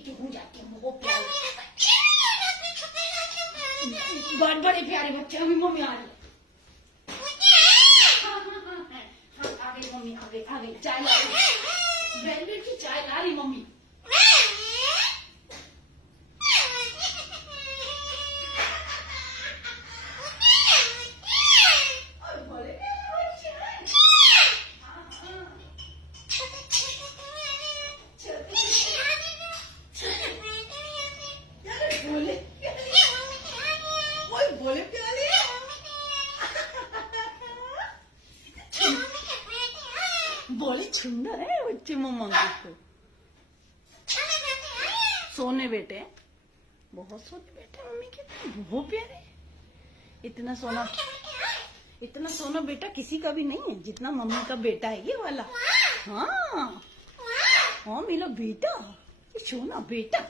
चुप हो जाती है, बहुत प्यारे बड़े प्यारे बच्चे। अभी मम्मी आ रही है। आ गई मम्मी, आ गई चाय ला रही, वेलवेट की चाय ला रही मम्मी। बोले प्यारे बोले सुंदर है बच्चे मम्मा को। सोने बेटे, बहुत सोने बेटे मम्मी के, बहुत प्यारे। इतना सोना बेटा किसी का भी नहीं है जितना मम्मी का बेटा है ये वाला। हाँ हाँ मेरा बेटा, सोना बेटा,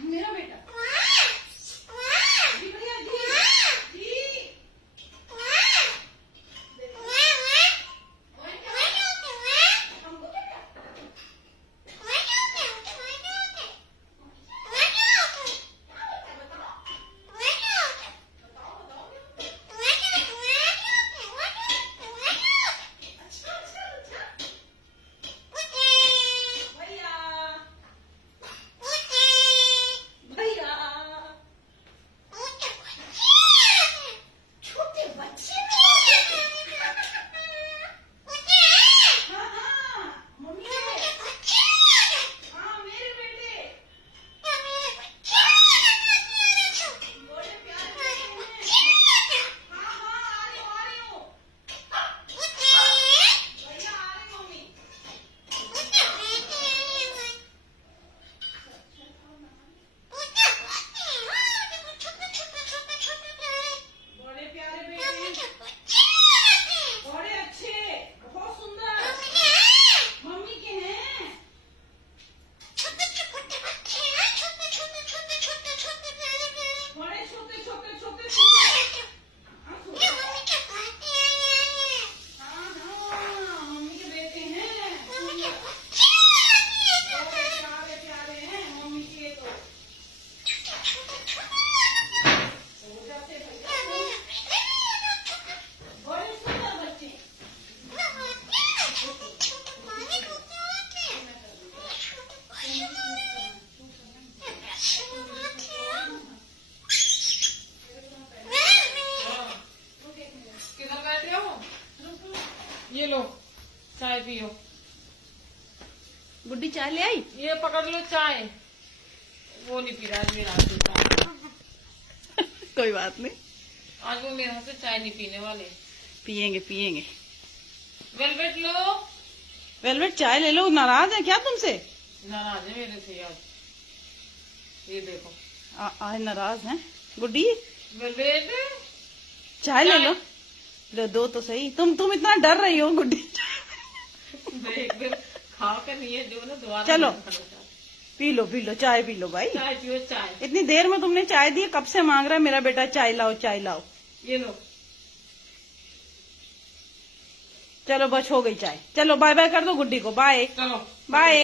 मेरा बेटा। ये लो चाय पियो। गुड्डी चाय ले आई। ये पकड़ लो चाय। वो नहीं पी रहा आज मेरा हाथ से चाय। कोई बात नहीं, आज वो मेरे हाथ से चाय नहीं पीने वाले। पियेंगे। वेलवेट लो। वेलवेट चाय ले लो। नाराज है क्या तुमसे? नाराज है मेरे से आज। ये देखो आज नाराज है गुड्डी। वेलवेट चाय ले लो दो तो सही। तुम इतना डर रही हो गुड्डी। खा कर नहीं है जो ना दोबारा। चलो पी लो चाय पी लो भाई। चाय पियो चाय। इतनी देर में तुमने चाय दी, कब से मांग रहा है मेरा बेटा चाय लाओ। ये लो। चलो बस हो गई चाय। चलो बाय बाय कर दो गुड्डी को। बाय चलो बाय।